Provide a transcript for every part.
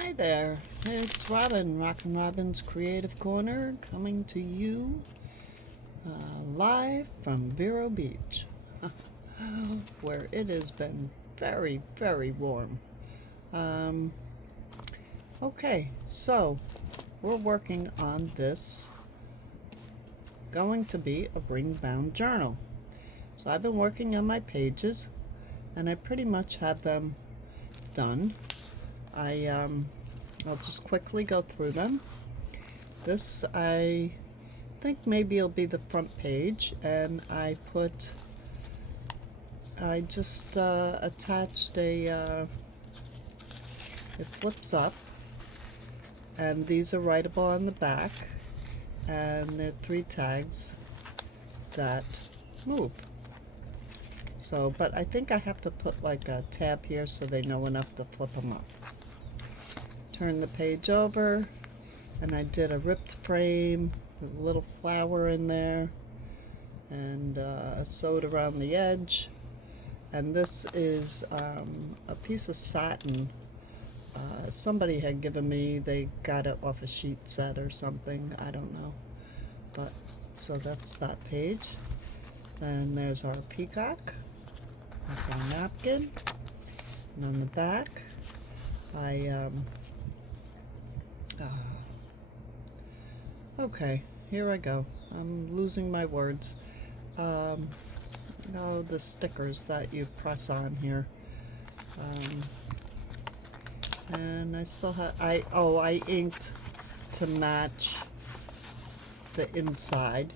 Hi there, it's Robin, Rockin' Robin's Creative Corner, coming to you live from Vero Beach, where it has been very, very warm. Um, okay, so we're working on this, going to be a ring-bound journal. So I've been working on my pages, and I pretty much have them done. I'll just quickly go through them. This, I think maybe it'll be the front page, and I just attached it flips up, and these are writable on the back, and there are 3 tags that move. So, but I think I have to put like a tab here so they know enough to flip them up. Turn the page over, and I did a ripped frame with a little flower in there, and sewed around the edge. And this is a piece of satin somebody had given me. They got it off a sheet set or something, I don't know. But so that's that page. Then there's our peacock. That's our napkin. And on the back, okay, here I go. I'm losing my words. No, the stickers that you press on here. And I still have, I inked to match the inside.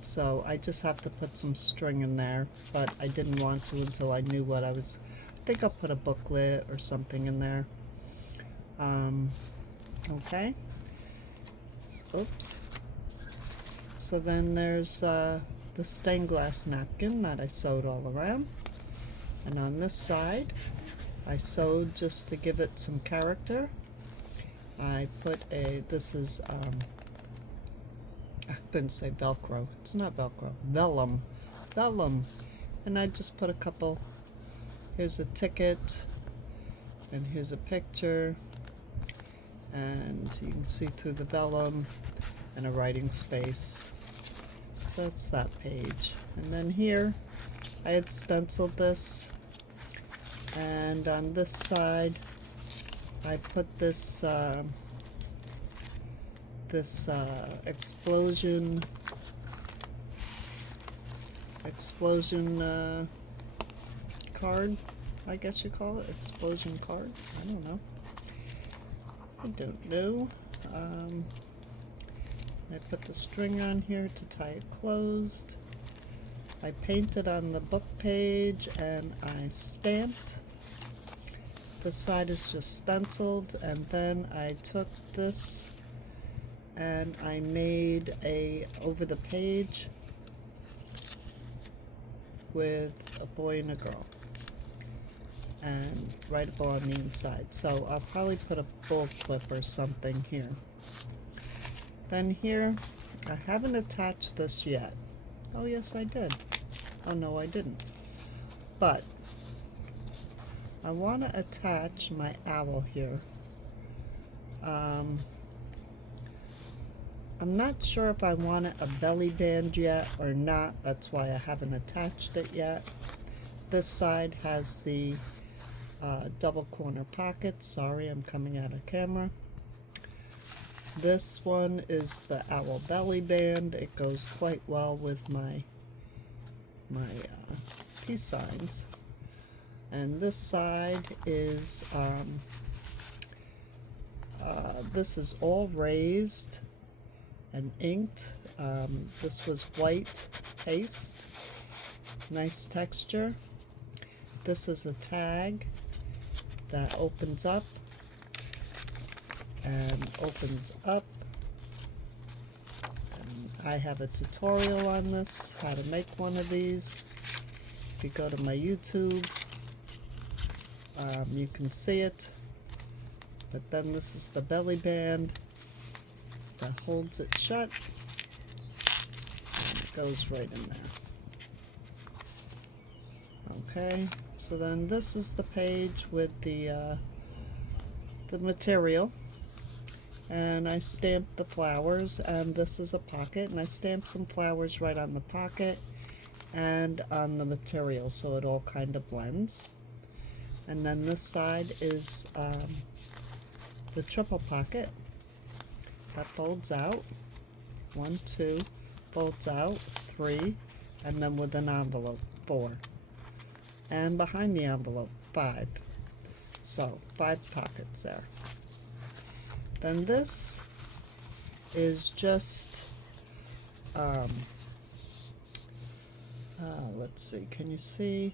So I just have to put some string in there, but I didn't want to until I knew what I think I'll put a booklet or something in there. Okay. Oops. So then there's the stained glass napkin that I sewed all around. And on this side, I sewed just to give it some character. I put this is, I couldn't say Velcro. It's not Velcro. Vellum. Vellum. And I just put a couple, here's a ticket, and here's a picture, and you can see through the vellum, and a writing space. So that's that page. And then here, I had stenciled this, and on this side, I put this explosion card, I guess you call it, explosion card. I don't know. I put the string on here to tie it closed. I painted on the book page, and I stamped. This side is just stenciled, and then I took this and I made over the page with a boy and a girl, and writable on the inside. So I'll probably put a bull clip or something here. Then here, I haven't attached this yet. Oh yes, I did. Oh no, I didn't. But I want to attach my owl here. I'm not sure if I want a belly band yet or not. That's why I haven't attached it yet. This side has the double corner pockets. Sorry, I'm coming out of camera. This one is the owl belly band. It goes quite well with my peace signs. And this side is this is all raised and inked. This was white paste, nice texture. This is a tag that opens up and opens up. And I have a tutorial on this, how to make one of these. If you go to my YouTube, you can see it. But then this is the belly band that holds it shut, and it goes right in there. Okay, so then this is the page with the the material, and I stamped the flowers, and this is a pocket, and I stamped some flowers right on the pocket and on the material so it all kind of blends. And then this side is the triple pocket that folds out. 1, 2, folds out, 3, and then with an envelope, 4. And behind the envelope, 5. So 5 pockets there. Then this is just let's see, can you see?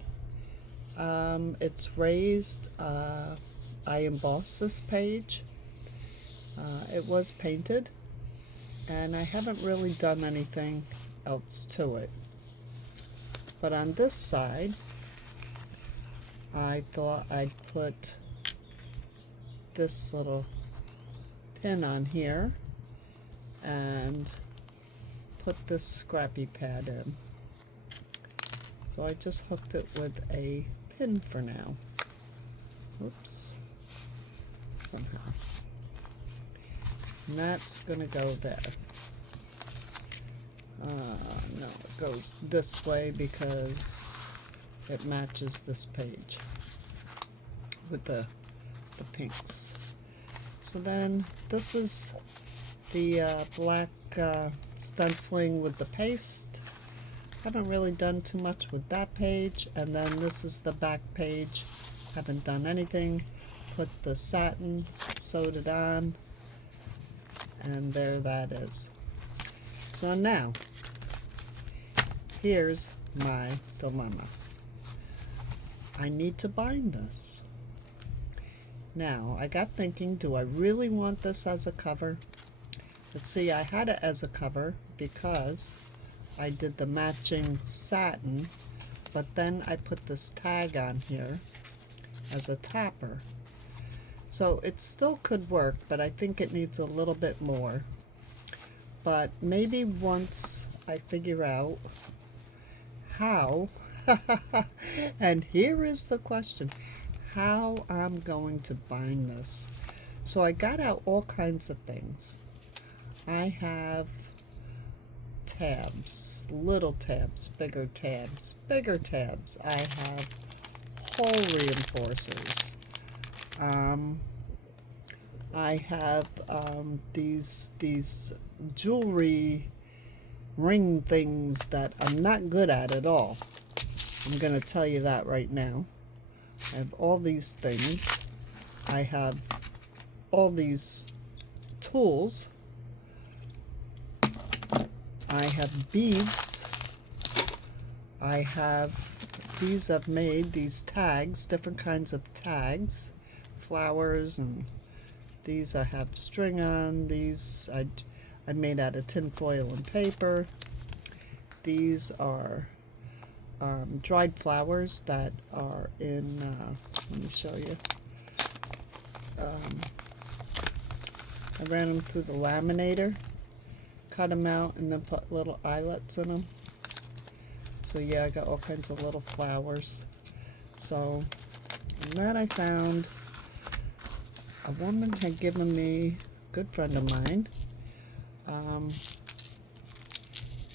It's raised. I embossed this page. It was painted, and I haven't really done anything else to it. But on this side, I thought I'd put this little pin on here and put this scrappy pad in. So I just hooked it with a pin for now. Oops. Somehow. And that's going to go there. No, it goes this way because it matches this page with the pinks. So then this is the black stenciling with the paste. Haven't really done too much with that page. And then this is the back page. Haven't done anything. Put the satin, sewed it on, and there that is. So now, here's my dilemma. I need to bind this. Now, I got thinking, do I really want this as a cover? Let's see, I had it as a cover because I did the matching satin, but then I put this tag on here as a topper. So it still could work, but I think it needs a little bit more. But maybe once I figure out how, and here is the question, how I'm going to bind this. So I got out all kinds of things. I have tabs, little tabs, bigger tabs, bigger tabs. I have hole reinforcers. I have these jewelry ring things that I'm not good at all. I'm going to tell you that right now. I have all these things. I have all these tools. I have beads. I have these I've made, these tags, different kinds of tags, flowers, and these I have string on. These I made out of tin foil and paper. These are dried flowers that are in, let me show you. I ran them through the laminator, cut them out, and then put little eyelets in them. So yeah, I got all kinds of little flowers. So, and that I found, a woman had given me, a good friend of mine,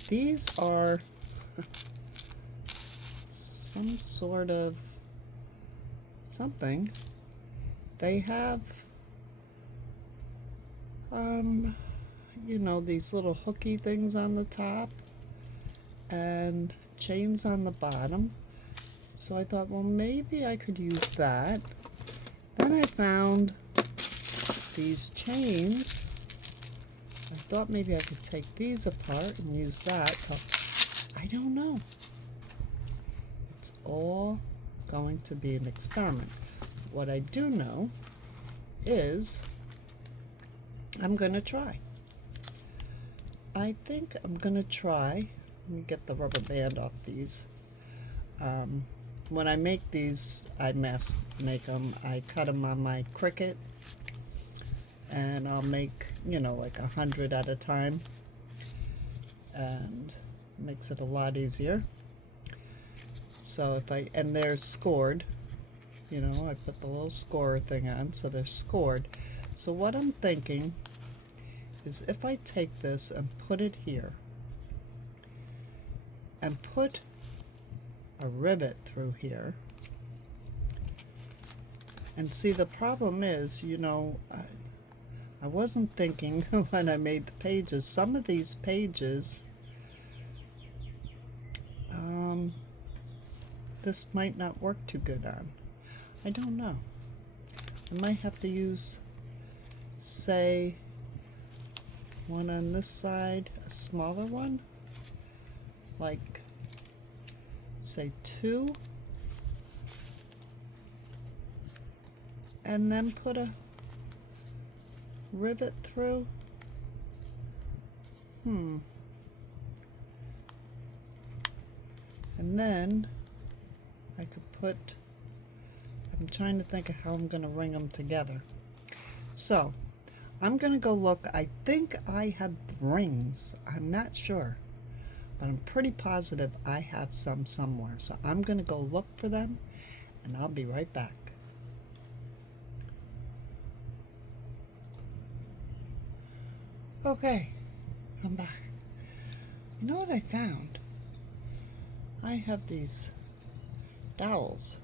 these are some sort of something. They have, you know, these little hooky things on the top and chains on the bottom. So I thought, well, maybe I could use that. Then I found these chains. I thought maybe I could take these apart and use that. So I don't know. It's all going to be an experiment. What I do know is I'm going to try. I think I'm going to try. Let me get the rubber band off these. When I make these, I mass make them. I cut them on my Cricut, and I'll make, you know, like 100 at a time, and makes it a lot easier. So if I, and they're scored, You know, I put the little scorer thing on, so they're scored. So what I'm thinking is if I take this and put it here, and put a rivet through here, and see, the problem is, you know, I wasn't thinking when I made the pages. Some of these pages, this might not work too good on. I don't know. I might have to use, say, one on this side, a smaller one, like, say 2, and then put a rivet through. And then I could put, I'm trying to think of how I'm going to ring them together. So I'm going to go look. I think I have rings. I'm not sure, but I'm pretty positive I have some somewhere. So I'm going to go look for them, and I'll be right back. Okay, I'm back. You know what I found? I have these dowels,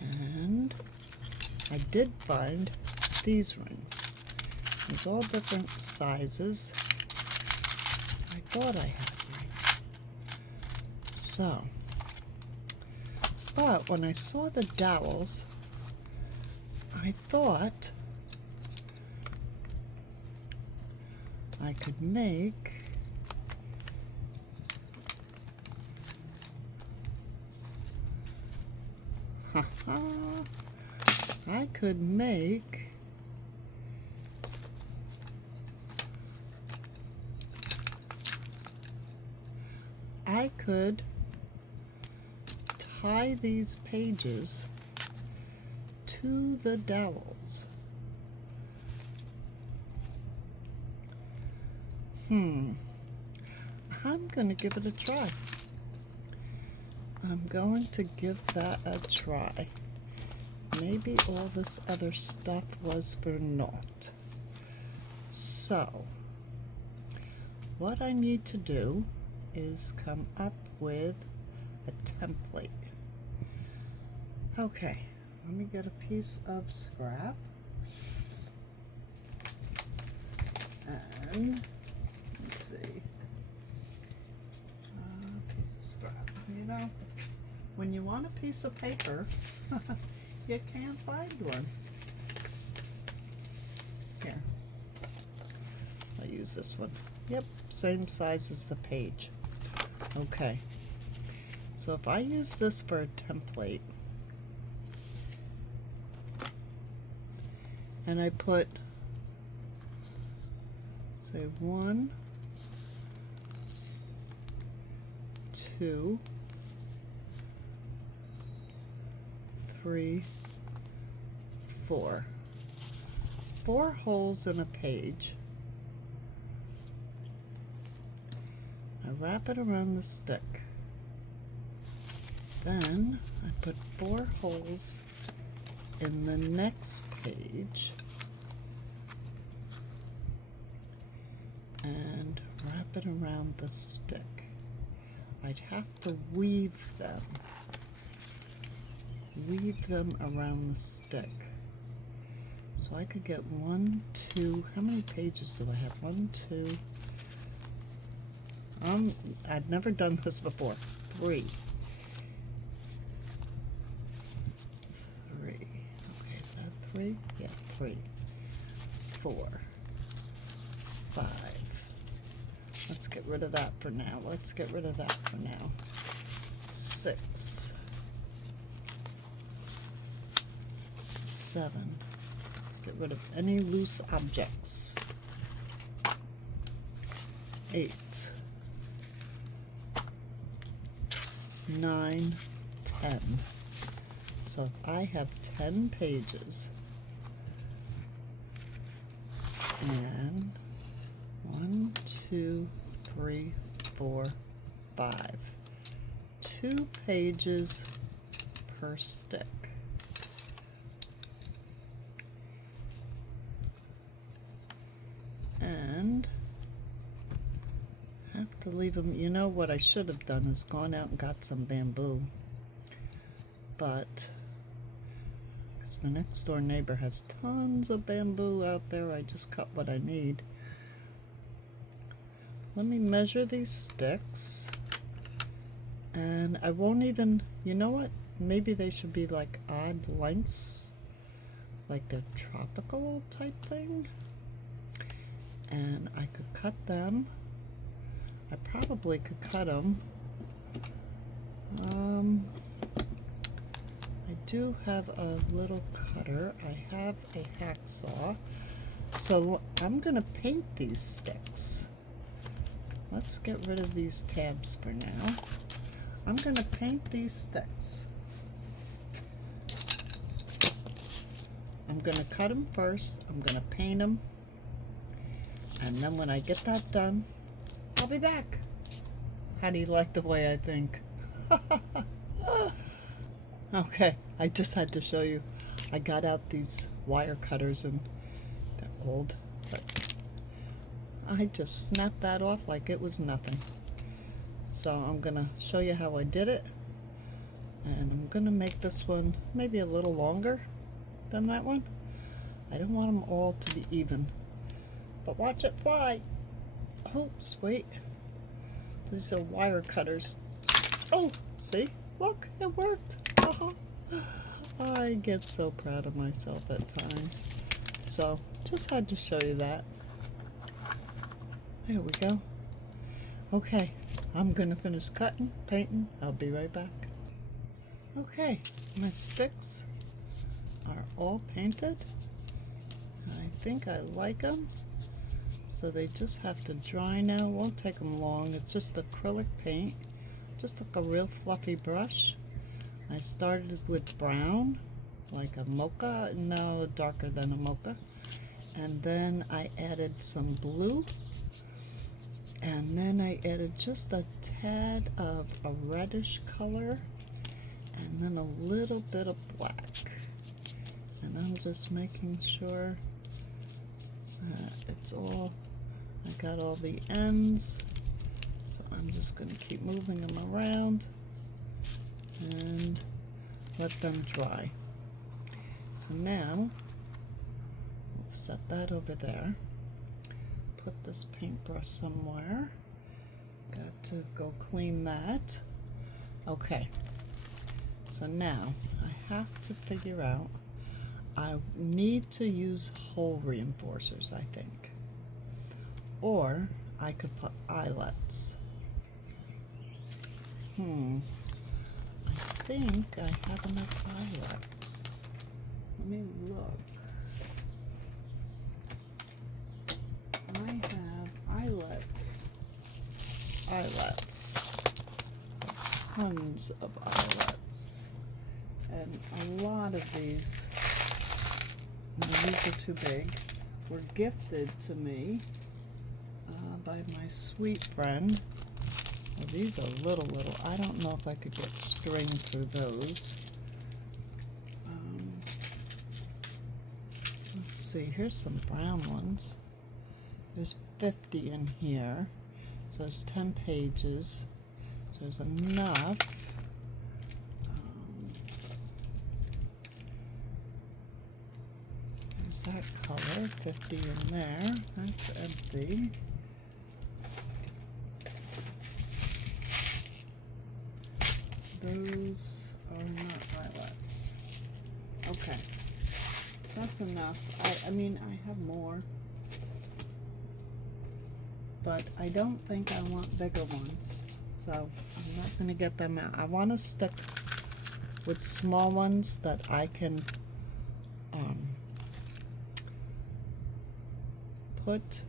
and I did find these rings. There's all different sizes. I thought I had rings. So, but when I saw the dowels, I thought I could make I could make tie these pages to the dowels. I'm going to give it a try. I'm going to give that a try. Maybe all this other stuff was for naught. So, what I need to do is come up with a template. Okay, let me get a piece of scrap. And let's see. Piece of scrap. You know, when you want a piece of paper, you can't find one. Here, I'll use this one. Yep, same size as the page. Okay, so if I use this for a template, and I put, say, 1, 2, 3, 4. 4 holes in a page. I wrap it around the stick. Then I put 4 holes in the next page and wrap it around the stick. I'd have to weave them around the stick. So I could get 1, 2, how many pages do I have? 1, 2, I've never done this before. 3. 3. Okay, is that 3? Yeah, 3. 4. 5. Let's get rid of that for now. 6. 7. Let's get rid of any loose objects. 8. 9, 10. So if I have 10 pages and 1, 2, 3, 4, 5, 2 pages per stick. And I have to leave them. You know what I should have done is gone out and got some bamboo, but because my next door neighbor has tons of bamboo out there, I just cut what I need. Let me measure these sticks, and I won't even, you know what, maybe they should be like odd lengths, like they're tropical type thing, and I could cut them. I probably could cut them. I do have a little cutter. I have a hacksaw. So I'm gonna paint these sticks. Let's get rid of these tabs for now. I'm gonna paint these sticks. I'm gonna cut them first. I'm gonna paint them. And then when I get that done, I'll be back. How do you like the way I think? Okay, I just had to show you. I got out these wire cutters and they're old, but I just snapped that off like it was nothing. So I'm gonna show you how I did it, and I'm gonna make this one maybe a little longer than that one. I don't want them all to be even, but watch it fly. Oops, wait. These are wire cutters. Oh, see? Look, it worked. I get so proud of myself at times. So, just had to show you that. There we go. Okay, I'm gonna finish cutting, painting. I'll be right back. Okay, my sticks are all painted. I think I like them. So they just have to dry now. It won't take them long. It's just acrylic paint. Just took a real fluffy brush. I started with brown, like a mocha, no, darker than a mocha. And then I added some blue. And then I added just a tad of a reddish color. And then a little bit of black. And I'm just making sure it's all, I got all the ends. So I'm just going to keep moving them around and let them dry. So now, we'll set that over there. Put this paintbrush somewhere. Got to go clean that. Okay, so now I have to figure out, I need to use hole reinforcers, I think. Or I could put eyelets. I think I have enough eyelets. Let me look. I have eyelets. Tons of eyelets. And a lot of these, no, these are too big, were gifted to me by my sweet friend. Well, these are little. I don't know if I could get string through those. Let's see, here's some brown ones. There's 50 in here, so it's 10 pages, so there's enough. There's that color, 50 in there, that's empty. Those are not eyelets. Okay, that's enough. I mean, I have more, but I don't think I want bigger ones, so I'm not going to get them out. I want to stick with small ones that I can put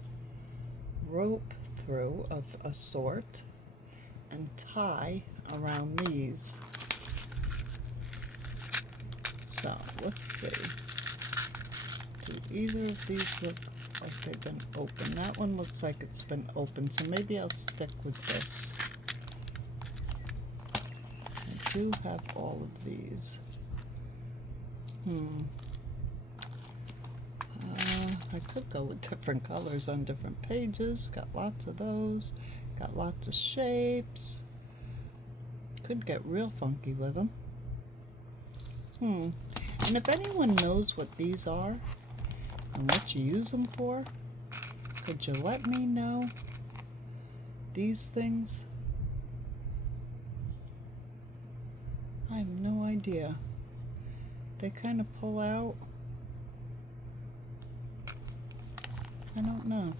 rope through of a sort and tie around these. So let's see, do either of these look like they've been open? That one looks like it's been open, so maybe I'll stick with this. I do have all of these. I could go with different colors on different pages. Got lots of those. Got lots of shapes. Could get real funky with them. And if anyone knows what these are and what you use them for, could you let me know? These things, I have no idea. They kind of pull out. I don't know.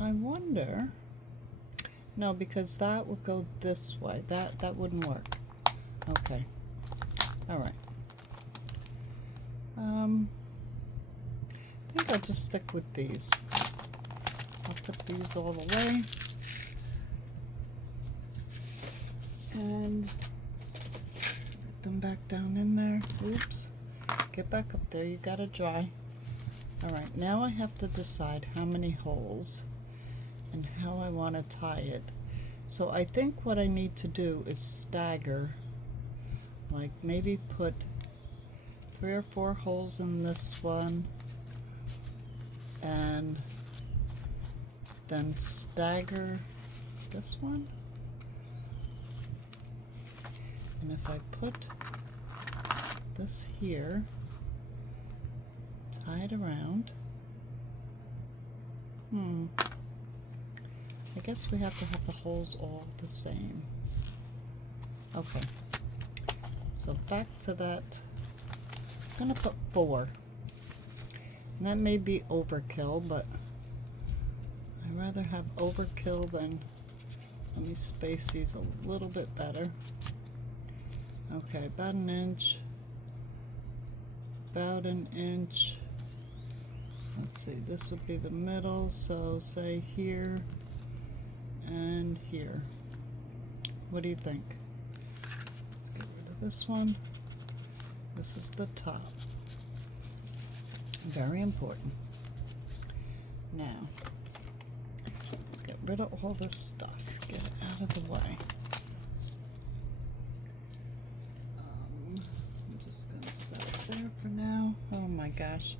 I wonder. No, because that would go this way. That wouldn't work. Okay. All right. I think I'll just stick with these. I'll put these all away. And put them back down in there. Oops. Get back up there. You gotta dry. Alright, now I have to decide how many holes and how I want to tie it. So I think what I need to do is stagger. Like maybe put 3 or 4 holes in this one and then stagger this one. And if I put this here, tie it around. I guess we have to have the holes all the same. Okay. So back to that. I'm gonna put 4. And that may be overkill, but I'd rather have overkill than, let me space these a little bit better. Okay, about an inch. About an inch. Let's see, this would be the middle, so say here and here. What do you think? Let's get rid of this one. This is the top. Very important. Now, let's get rid of all this stuff. Get it out of the way. I'm just going to set it there for now. Oh my gosh.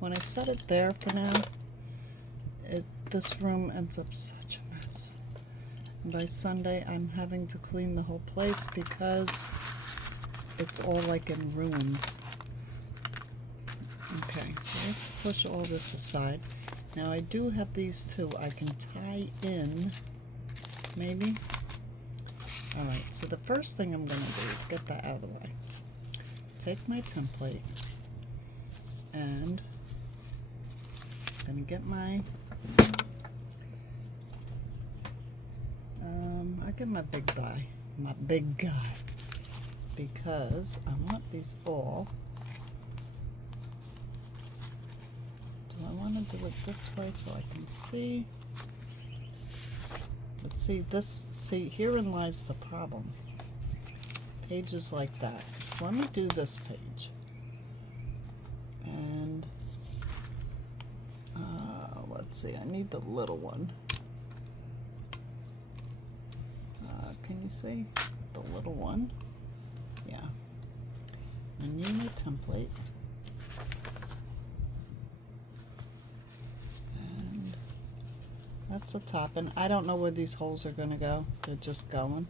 When I set it there for now, this room ends up such a mess. And by Sunday, I'm having to clean the whole place because it's all like in ruins. Okay, so let's push all this aside. Now I do have these two I can tie in, maybe. Alright, so the first thing I'm going to do is get that out of the way. Take my template and I'm going to get my, I get my big guy, because I want these all. Do I want to do it this way so I can see? Let's see, herein lies the problem. Pages like that. So let me do this page. And let's see, I need the little one. Can you see the little one? Yeah. A new template. And that's the top. And I don't know where these holes are going to go. They're just going.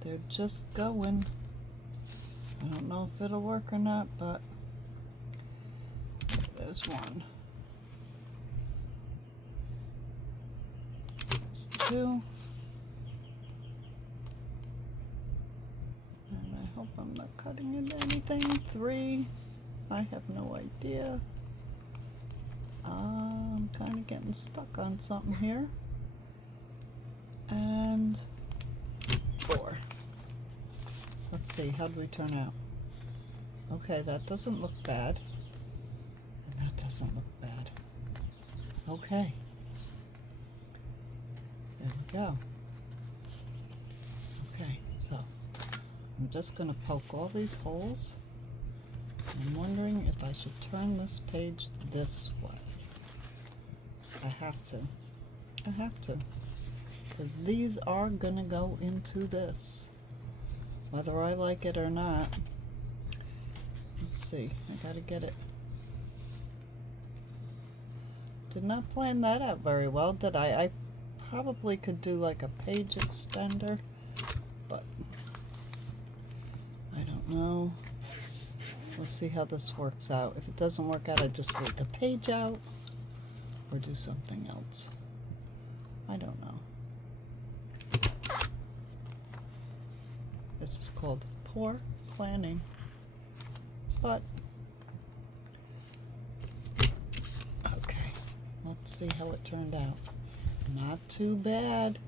They're just going. I don't know if it'll work or not, but there's one. There's 2. And I hope I'm not cutting into anything. 3. I have no idea. I'm kind of getting stuck on something here. And 4. Let's see, how do we turn out? Okay, that doesn't look bad. And that doesn't look bad. Okay. There we go. Okay, so I'm just going to poke all these holes. I'm wondering if I should turn this page this way. I have to. because these are gonna go into this, whether I like it or not. Let's see, I gotta get it. Did not plan that out very well, did I? I probably could do like a page extender, but I don't know. We'll see how this works out. If it doesn't work out, I just leave the page out or do something else. I don't know. This is called poor planning, but okay, let's see how it turned out. Not too bad.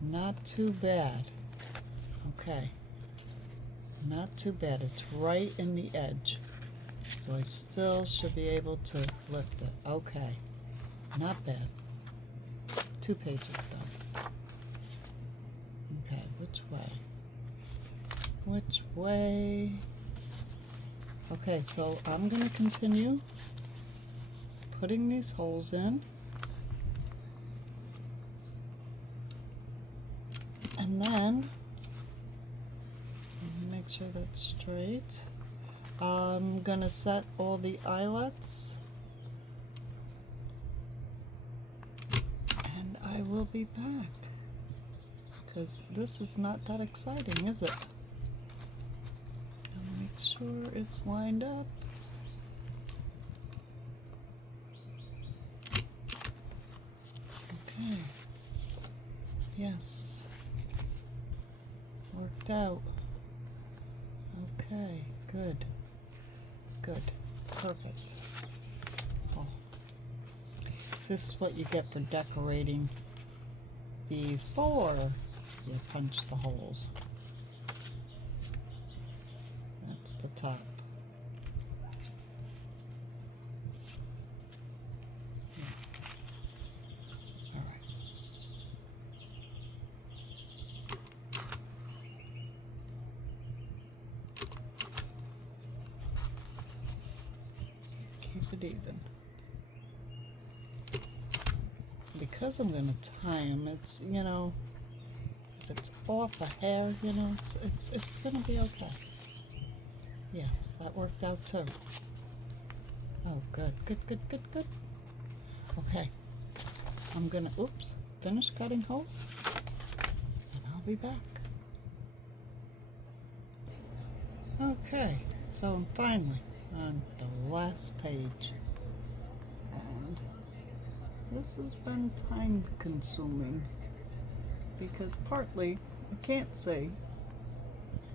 Not too bad. Okay. Not too bad. It's right in the edge. So I still should be able to lift it. Okay. Not bad. 2 pages done. Okay, which way? Which way? Okay, so I'm going to continue putting these holes in. And then, let me make sure that's straight. I'm going to set all the eyelets. And I will be back. Because this is not that exciting, is it? I'll make sure it's lined up. Okay. Yes. Worked out. Okay, good. Good. Perfect. Oh. This is what you get for decorating before you punch the holes. That's the top. Keep it even. Because I'm going to tie them, it's, you know, if it's off a hair, you know, it's going to be okay. Yes, that worked out too. Oh, good, good, good, good, good. Okay, I'm going to, finish cutting holes, and I'll be back. Okay, so I'm finally on the last page, and this has been time consuming because partly I can't see,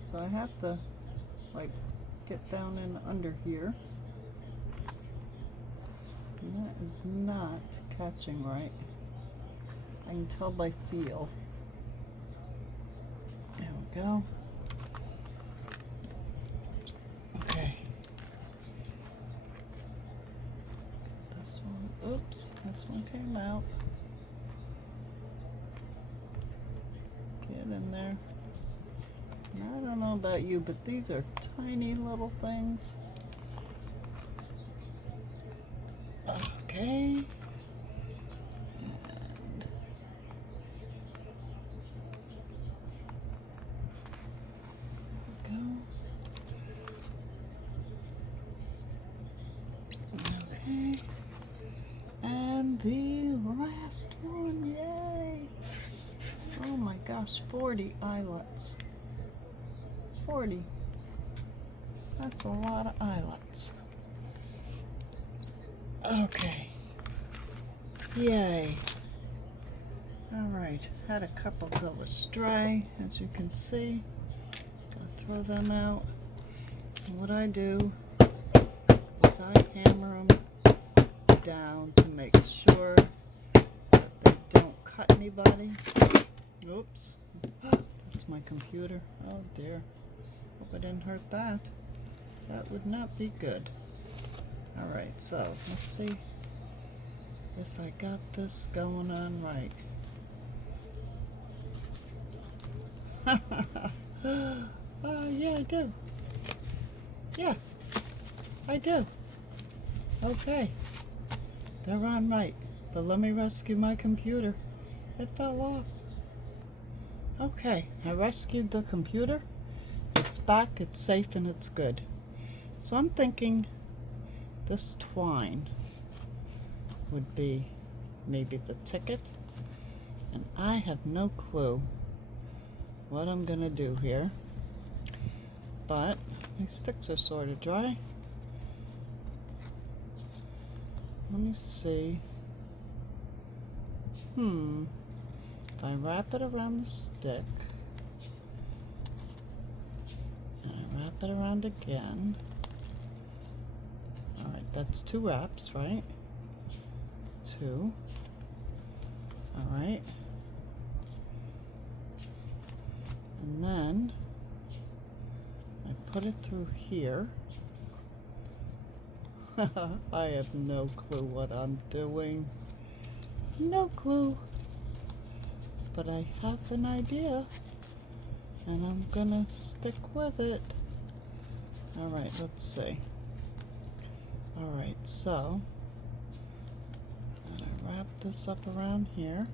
so I have to like get down in under here, and that is not catching right. I can tell by feel. There we go. This one came out. Get in there. Now, I don't know about you, but these are tiny little things. Okay. And okay. And the last one, yay! Oh my gosh, 40 eyelets. 40. That's a lot of eyelets. Okay. Yay. Alright, had a couple go astray, as you can see. Gotta throw them out. And what I do is I hammer them down to make sure that they don't cut anybody. Oops. That's my computer. Oh dear. Hope I didn't hurt that. That would not be good. Alright, so let's see if I got this going on right. Yeah, I do. Yeah, I do. Okay. They're on right, but let me rescue my computer it fell off. Okay, I rescued the computer. It's back, it's safe, and it's good. So I'm thinking this twine would be maybe the ticket. And I have no clue what I'm gonna do here. But these sticks are sort of dry. Let me see. If I wrap it around the stick, and I wrap it around again. Alright, that's 2 wraps, right? 2. Alright. And then I put it through here. I have no clue what I'm doing. No clue. But I have an idea, and I'm gonna stick with it. Alright, let's see. Alright, so and I wrap this up around here.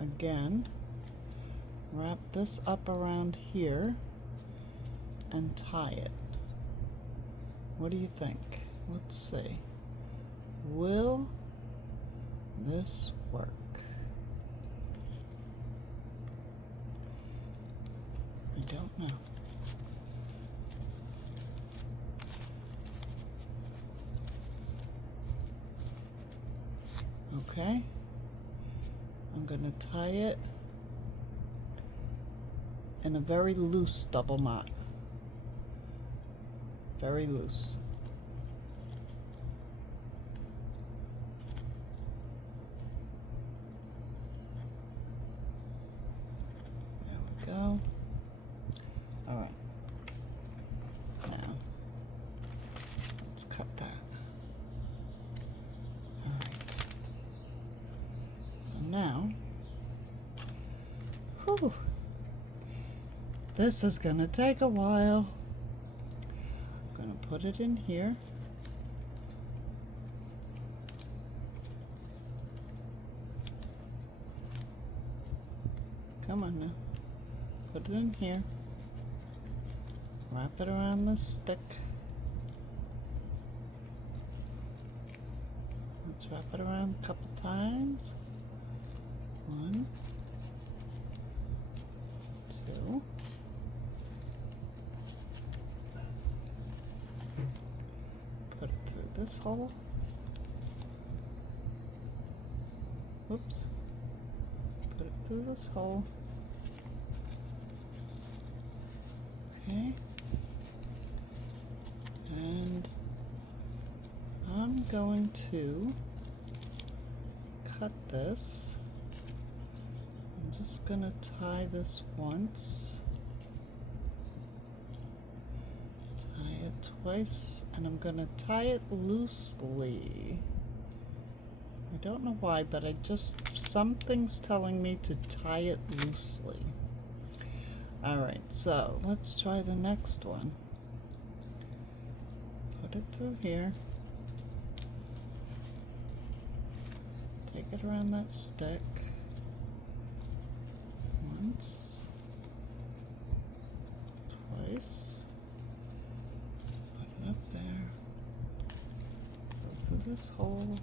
Again, wrap this up around here and tie it. What do you think? Let's see. Will this work? I don't know. Okay. I'm going to tie it in a very loose double knot. Very loose. There we go. All right. Now, let's cut that. All right. So now, whew, this is gonna take a while. I'm gonna put it in here. Come on now. Put it in here. Wrap it around the stick. Let's wrap it around a couple times. 1, 2. Put it through this hole. Whoops. Put it through this hole. Okay. And I'm going to cut this. I'm just going to tie this once. Tie it twice, and I'm going to tie it loosely. I don't know why, but something's telling me to tie it loosely. Alright, so let's try the next one. Put it through here. Take it around that stick. Once. Twice. Put it up there. Go through this hole.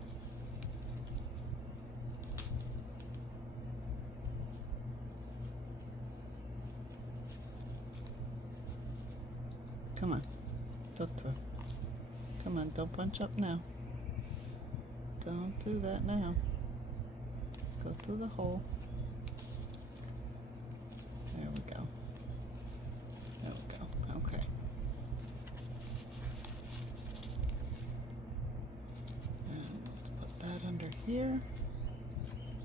Come on, go through. Come on, don't bunch up now. Don't do that now. Go through the hole. There we go. There we go, okay. And let's put that under here.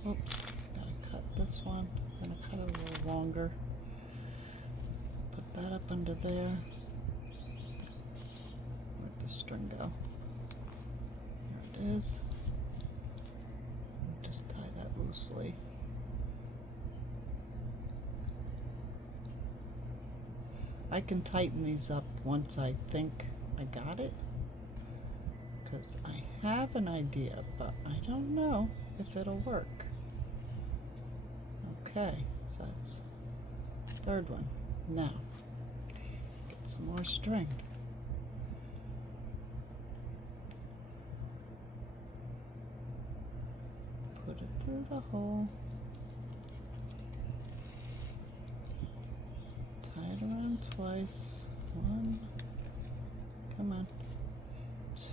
Oops, gotta cut this one. I'm gonna cut it a little longer. Put that up under there. The string go. There it is. Just tie that loosely. I can tighten these up once I think I got it, because I have an idea, but I don't know if it'll work. Okay, so that's the third one. Now, get some more string. Put it through the hole. Tie it around twice. 1, come on.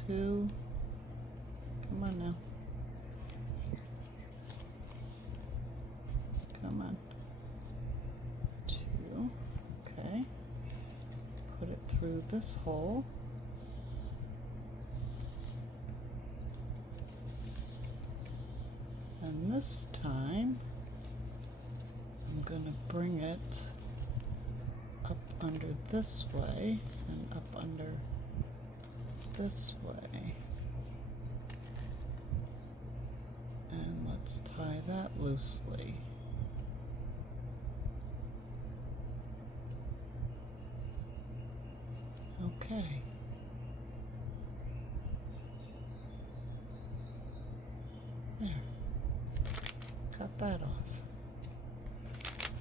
2, come on now. Come on. 2, okay. Put it through this hole. And this time, I'm going to bring it up under this way and up under this way. And let's tie that loosely. Okay. There. Cut that off.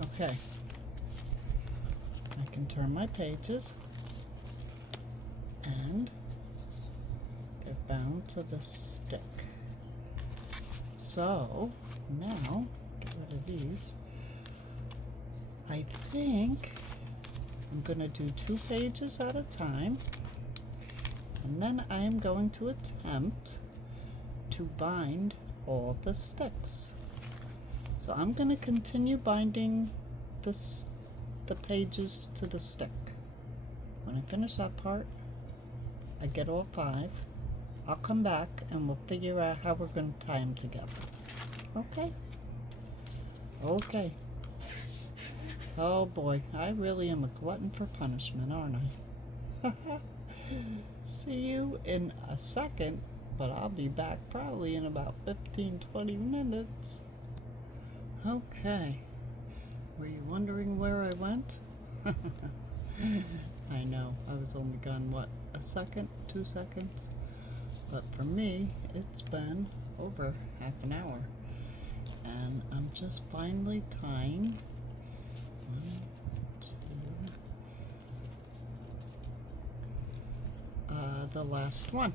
Okay. I can turn my pages and they're bound to the stick. So now, get rid of these. I think I'm going to do 2 pages at a time, and then I am going to attempt to bind all the sticks. So I'm going to continue binding the pages to the stick. When I finish that part, I get all 5. I'll come back and we'll figure out how we're going to tie them together. Okay? Okay. Oh boy, I really am a glutton for punishment, aren't I? See you in a second, but I'll be back probably in about 15-20 minutes. Okay. Were you wondering where I went? I know, I was only gone, what, a second, 2 seconds? But for me, it's been over half an hour. And I'm just finally tying 1, 2, the last one.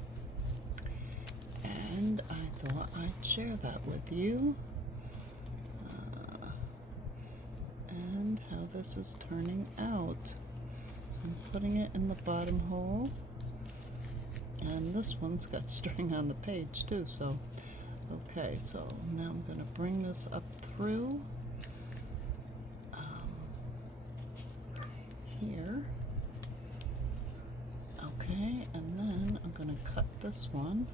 And I thought I'd share that with you. And how this is turning out. So I'm putting it in the bottom hole. And this one's got string on the page too, so okay, so now I'm going to bring this up through here. Okay, and then I'm going to cut this one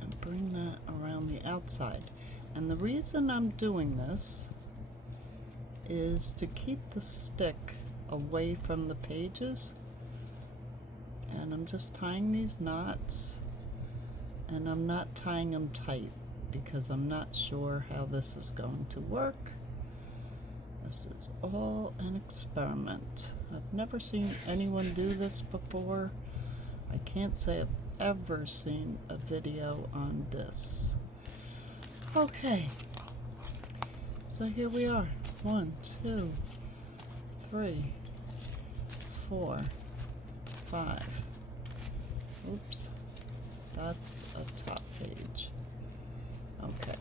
and bring that around the outside. And the reason I'm doing this is to keep the stick away from the pages. And I'm just tying these knots, and I'm not tying them tight because I'm not sure how this is going to work. This is all an experiment. I've never seen anyone do this before. I can't say I've ever seen a video on this. Okay, so here we are. 1, 2, 3, 4, 5. Oops, that's a top page. Okay,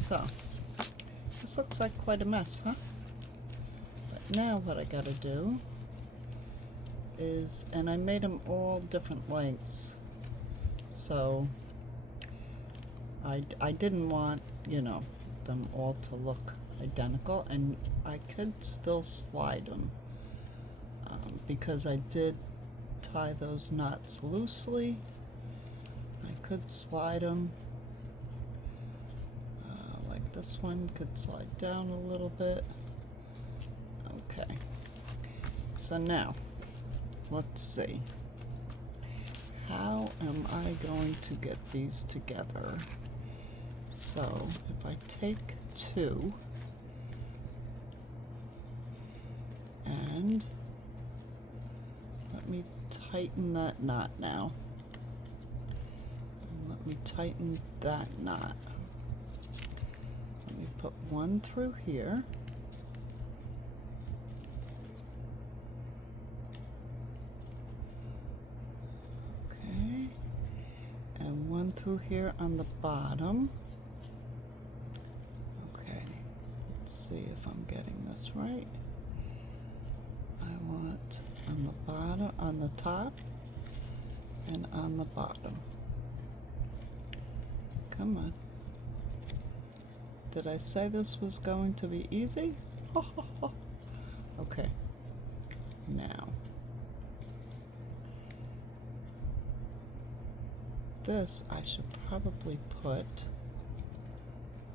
so this looks like quite a mess, huh? But now what I gotta do is, and I made them all different lengths, so I didn't want, you know, them all to look identical, and I could still slide them because I did tie those knots loosely. I could slide them like this one could slide down a little bit. Okay, so now let's see, how am I going to get these together? So if I take 2 and let me tighten that knot now. And let me tighten that knot. put one through here. Okay, and one through here on the bottom. Okay, let's see if I'm getting this right. I want on the bottom, on the top, and on the bottom. Come on. Did I say this was going to be easy? Okay. Now, this I should probably put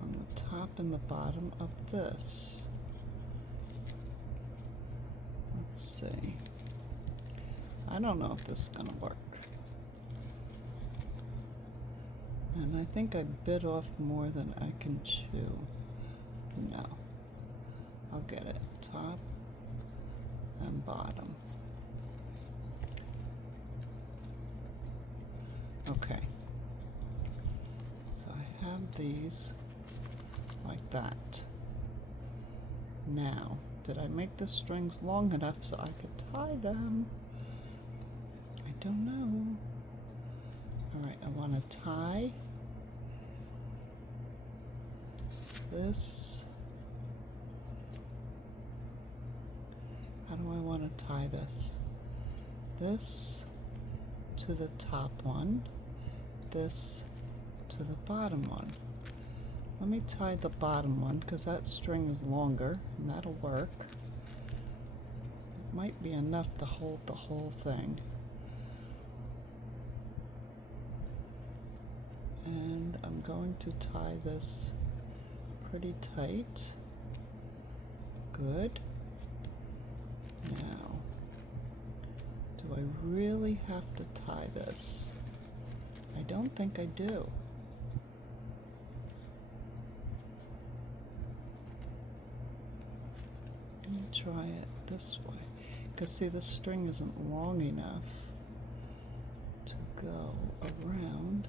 on the top and the bottom of this. Let's see. I don't know if this is gonna work. And I think I bit off more than I can chew. No. I'll get it. Top and bottom. Okay. So I have these like that. Now, did I make the strings long enough so I could tie them? I don't know. Alright, I want to tie this. How do I want to tie this? This to the top one, this to the bottom one. Let me tie the bottom one because that string is longer and that'll work. It might be enough to hold the whole thing. And I'm going to tie this pretty tight. Good. Now, do I really have to tie this? I don't think I do. Let me try it this way. Because see, the string isn't long enough to go around.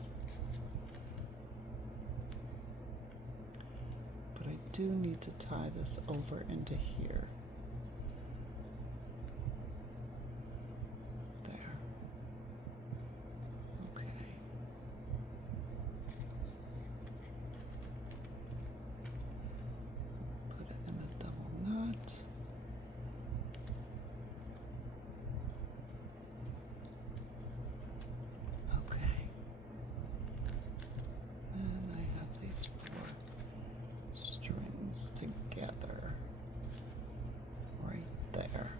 But I do need to tie this over into here. There. Okay. Put it in a double knot. Okay. And I have these four strings together right there.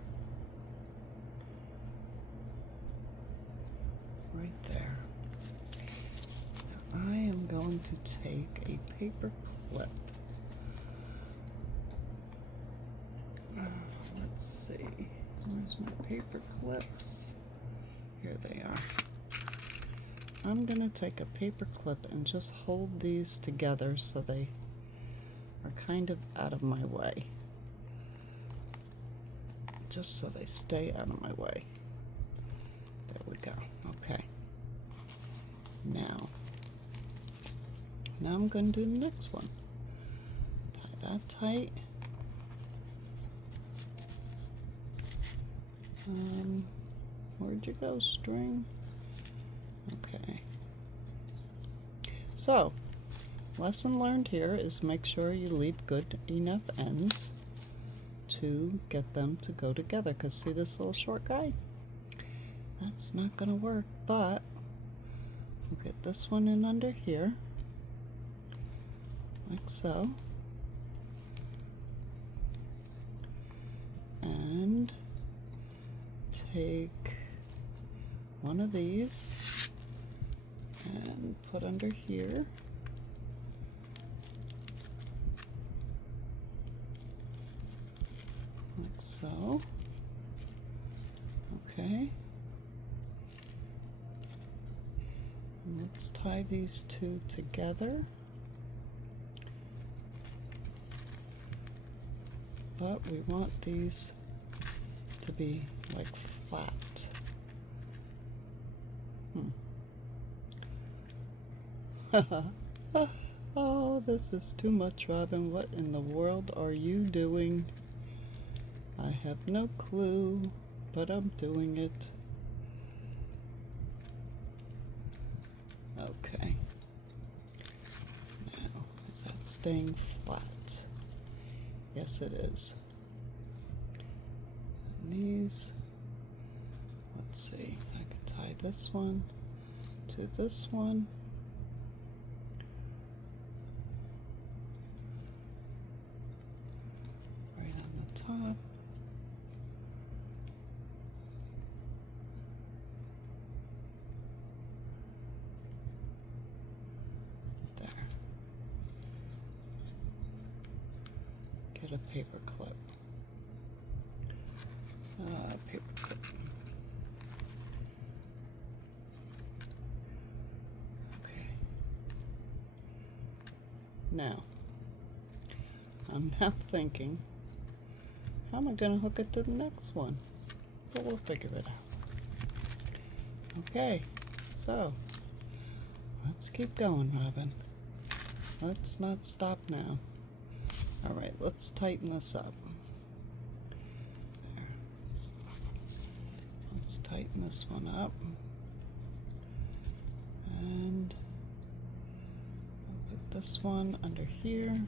Right there. Now I am going to take a paper clip. Let's see. Where's my paper clips? Here they are. I'm going to take a paper clip and just hold these together so they are kind of out of my way. Just so they stay out of my way. There we go. Okay. Now I'm going to do the next one. Tie that tight. Where'd you go, string? Okay. So, lesson learned here is make sure you leave good enough ends to get them to go together. Because see this little short guy? That's not going to work, but we'll get this one in under here, like so. And take one of these and put under here. Like so. Okay. And let's tie these two together. But we want these to be like flat. Oh, this is too much, Robin. What in the world are you doing? I have no clue, but I'm doing it. Okay. Now, is that staying flat? Yes, it is. And these, let's see, I could tie this one to this one. Right on the top. There. Get a paper clip. Paper clip. Okay. Now, I'm now thinking, how am I going to hook it to the next one? But we'll figure it out. Okay, so let's keep going, Robin. Let's not stop now. All right, let's tighten this up. There. Let's tighten this one up. And I'll put this one under here.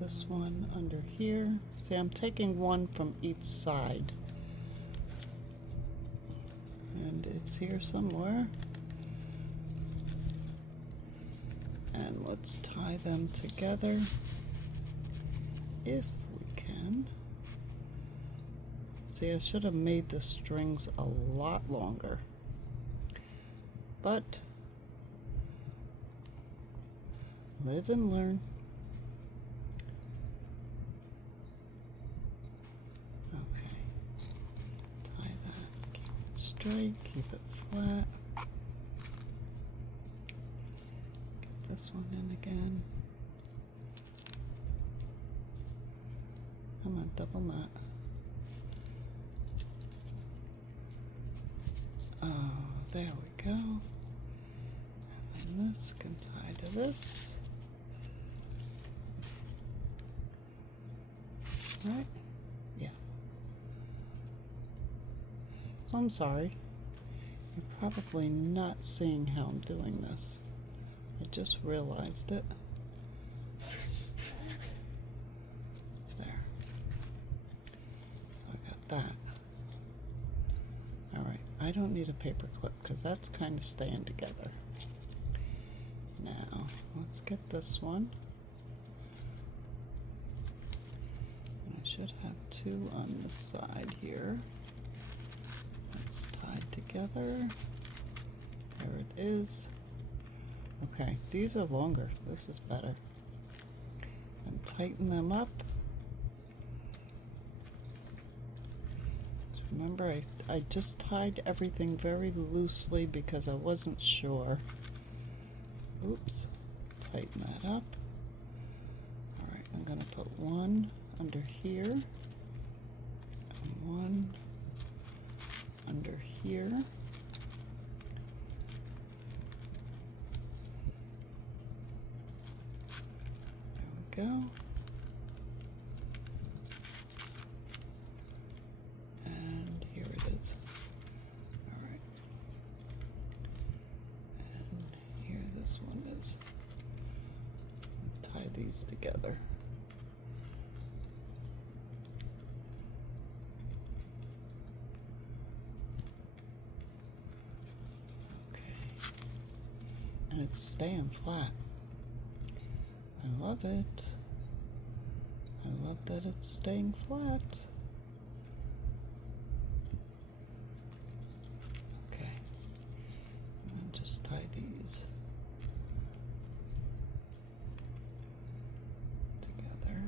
This one under here. See, I'm taking one from each side. And it's here somewhere. And let's tie them together if we can. See, I should have made the strings a lot longer. But live and learn. Straight, keep it flat. Get this one in again. Come on, double knot. Oh, there we go. And then this can tie to this. Right? Yeah. So I'm sorry, you're probably not seeing how I'm doing this. I just realized it. There. So I got that. Alright, I don't need a paper clip because that's kind of staying together. Now, let's get this one. I should have two on this side here. Tied together. There it is. Okay, these are longer. This is better. And tighten them up. Remember, I just tied everything very loosely because I wasn't sure. Oops. Tighten that up. Alright, I'm going to put one under here. And one under here. There we go. And here it is. All right. And here this one is. Tie these together. And it's staying flat. I love it. I love that it's staying flat. Okay. And just tie these together.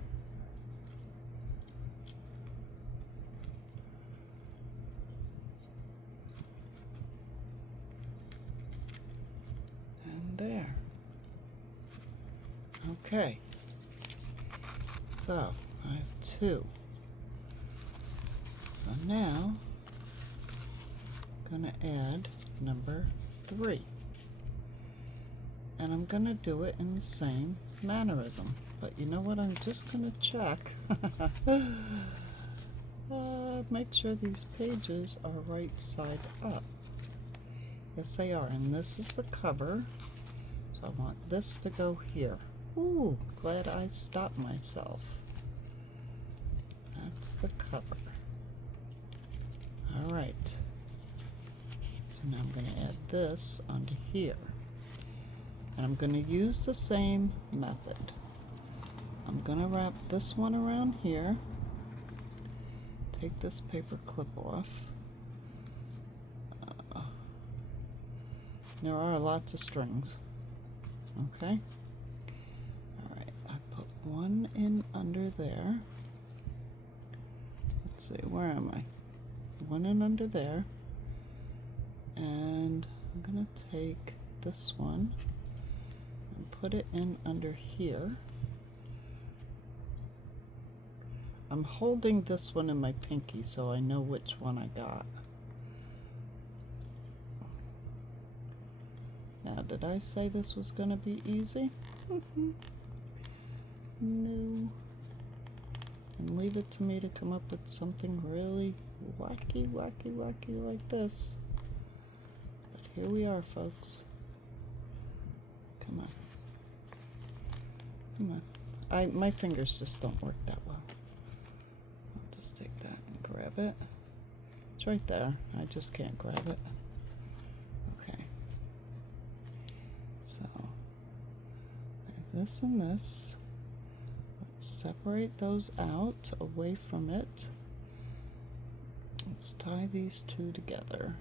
There. Okay. So, I have two. So now, I'm going to add number 3. And I'm going to do it in the same mannerism. But you know what? I'm just going to check. Make sure these pages are right side up. Yes, they are. And this is the cover. So I want this to go here. Ooh, glad I stopped myself. That's the cover. All right. So now I'm going to add this onto here. And I'm going to use the same method. I'm going to wrap this one around here. Take this paper clip off. There are lots of strings. Okay. All right. I put one in under there. Let's see. Where am I? One in under there. And I'm going to take this one and put it in under here. I'm holding this one in my pinky so I know which one I got. Now, did I say this was going to be easy? No. And leave it to me to come up with something really wacky like this. But here we are, folks. Come on. Come on. My fingers just don't work that well. I'll just take that and grab it. It's right there. I just can't grab it. Okay. So, this and this. Let's separate those out away from it. Let's tie these two together.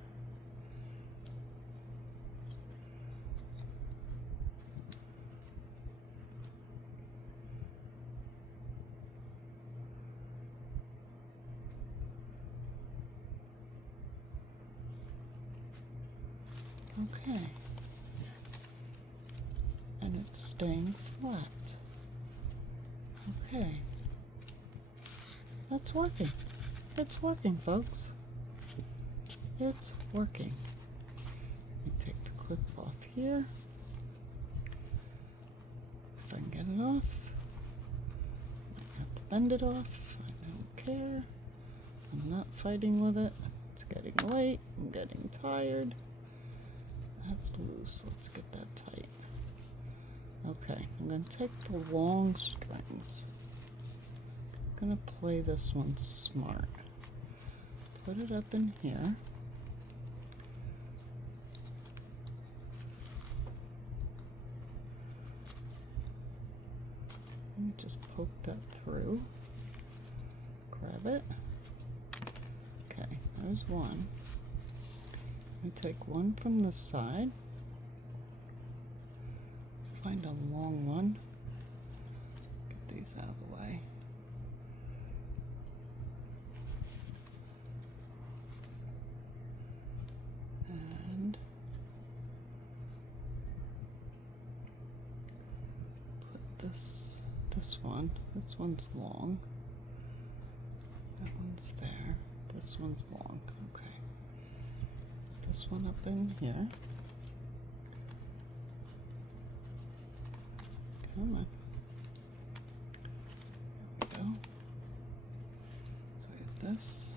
Okay. And it's staying flat. Okay. That's working. It's working, folks. It's working. Let me take the clip off here. If I can get it off. I have to bend it off. I don't care. I'm not fighting with it. It's getting late. I'm getting tired. That's loose. Let's get that tight. Okay, I'm going to take the long strings. I'm going to play this one smart. Put it up in here. Let me just poke that through. Grab it. Okay, there's one. I'm going to take one from this side. Find a long one. Get these out of the way. And put this one. This one's long. That one's there. This one's long. Okay. This one up in here. Come on. There we go. So we have this.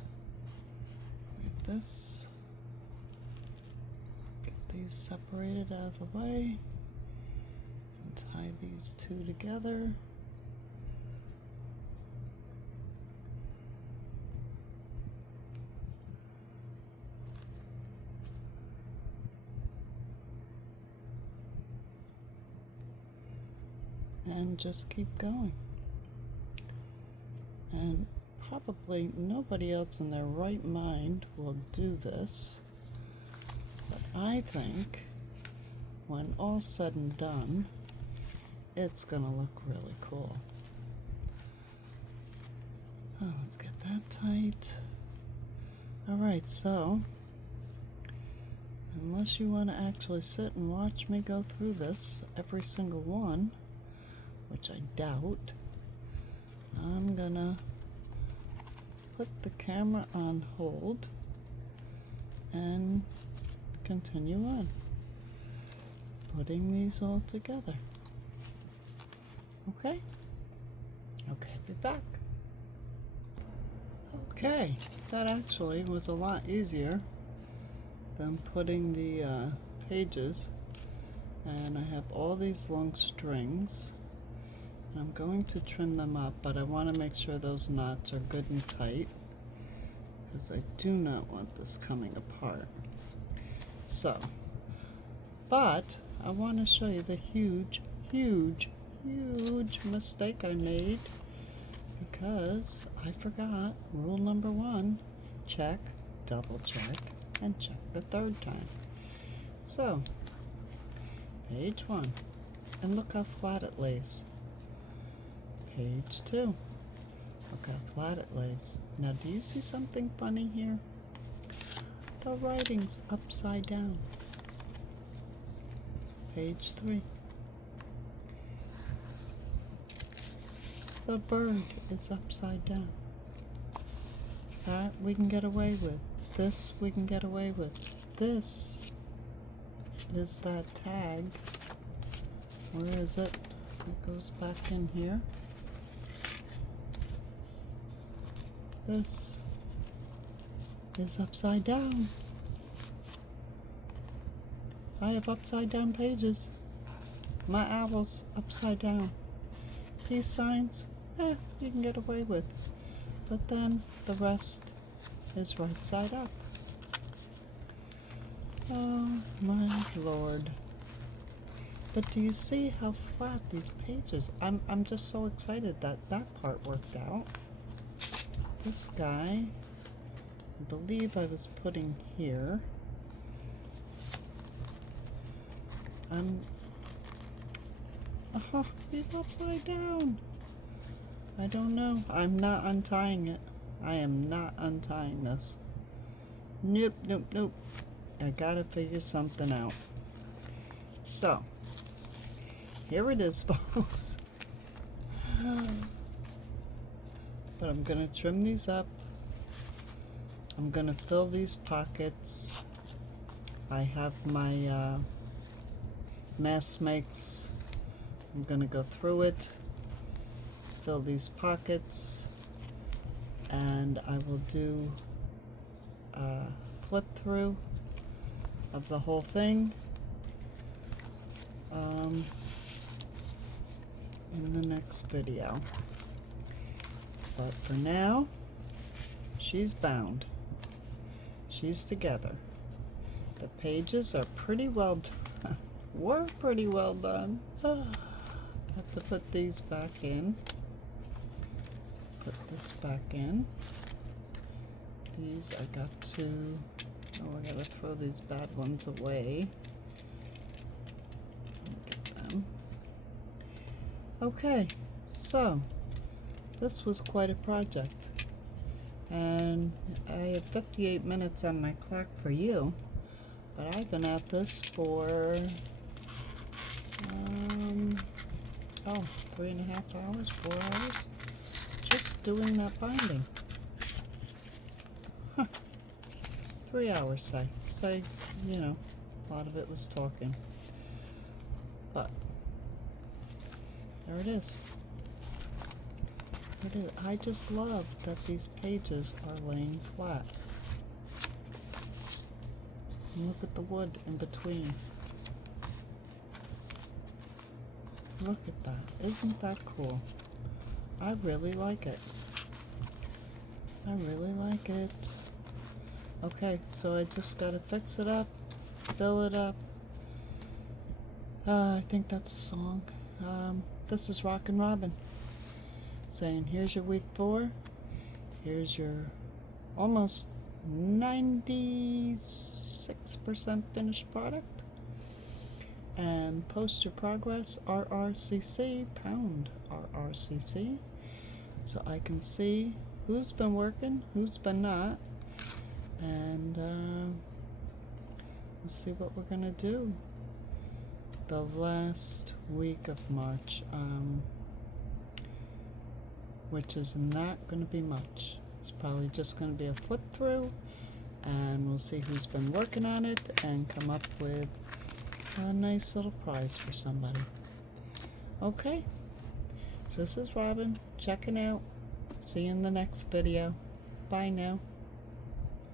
We have this. Get these separated out of the way. And tie these two together. And just keep going. And probably nobody else in their right mind will do this, but I think when all's said and done, it's gonna look really cool. Oh, let's get that tight. Alright, so unless you want to actually sit and watch me go through this, every single one, which I doubt, I'm gonna put the camera on hold and continue on, putting these all together. Okay? Okay, be back. Okay, that actually was a lot easier than putting the pages. And I have all these long strings. I'm going to trim them up, but I want to make sure those knots are good and tight, because I do not want this coming apart. So, but I want to show you the huge mistake I made, because I forgot rule number 1, check, double check, and check the third time. So, page 1, and look how flat it lays. Page 2, look how flat it lays. Now, do you see something funny here? The writing's upside down. Page 3. The bird is upside down. That we can get away with. This we can get away with. This is that tag. Where is it? It goes back in here. This is upside down. I have upside down pages. My owl's upside down. These signs, you can get away with. But then the rest is right side up. Oh my Lord. But do you see how flat these pages? I'm just so excited that that part worked out. This guy, I believe I was putting here. He's upside down. I don't know. I'm not untying it. I am not untying this. Nope, nope, nope. I gotta figure something out. So, here it is, folks. But I'm gonna trim these up. I'm gonna fill these pockets. I have my Mass Makes. I'm gonna go through it, fill these pockets, and I will do a flip through of the whole thing in the next video. But for now, she's bound. She's together. The pages are pretty well done. Were pretty well done. I have to put these back in. Put this back in. These I got to, I gotta throw these bad ones away. Get them. Okay, so this was quite a project. And I have 58 minutes on my clock for you, but I've been at this for 3.5 hours, 4 hours, just doing that binding. 3 hours, say, you know, a lot of it was talking, but there it is. I just love that these pages are laying flat. And look at the wood in between. Look at that. Isn't that cool? I really like it. I really like it. Okay, so I just gotta fix it up, fill it up. I think that's a song. This is Rockin' Robin saying, here's your week 4. Here's your almost 96% finished product. And post your progress, RRCC, pound RRCC, so I can see who's been working, who's been not, and we'll see what we're gonna do the last week of March, which is not gonna be much. It's probably just gonna be a flip through and we'll see who's been working on it and come up with a nice little prize for somebody. Okay, so this is Robin checking out. See you in the next video. Bye now.